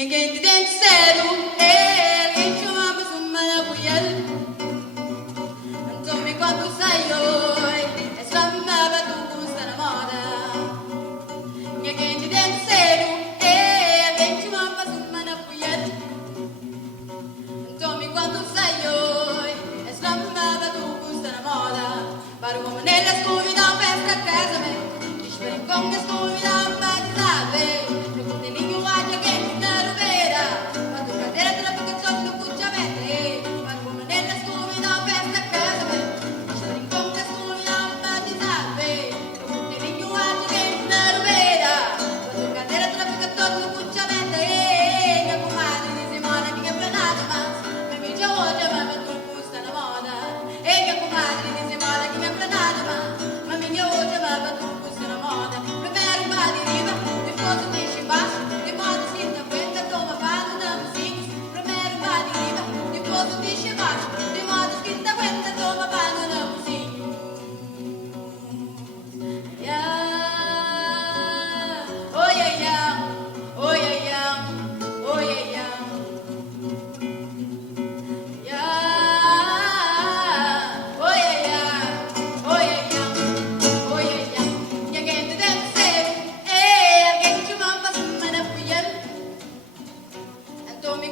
Ninguém te dente cedo, ninguém te ama, se uma mulher. Então me quando saiu, essa mama tu custa na moda. Ninguém te dente cedo, ninguém te ama, se uma mulher. Então me quando saiu, essa mama tu custa na moda. Para uma nela escovida, festa casamento. Espero com escovida, batizada.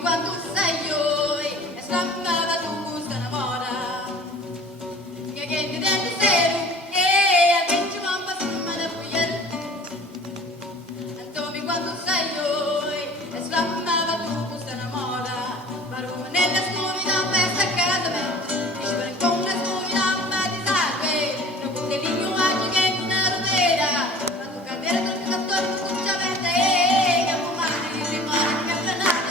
Quando saiu, essa mama tu custa na moda. Ninguém te deve ser, alguém te ama se uma da mulher. Então quando saiu, essa mama tu custa na moda. Para uma nela escovida, festa casamento. Espera com a escovida, batizada. No botelinho há de quem na rodeira. Na tua cadeira, tu fica todo no cuchamento. Que a comadre se mora, que a planada.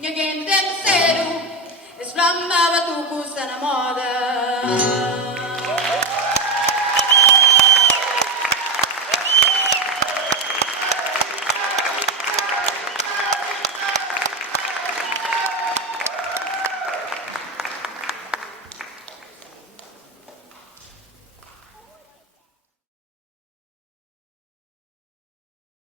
Ninguém deve ser, esse flama tu custa na moda.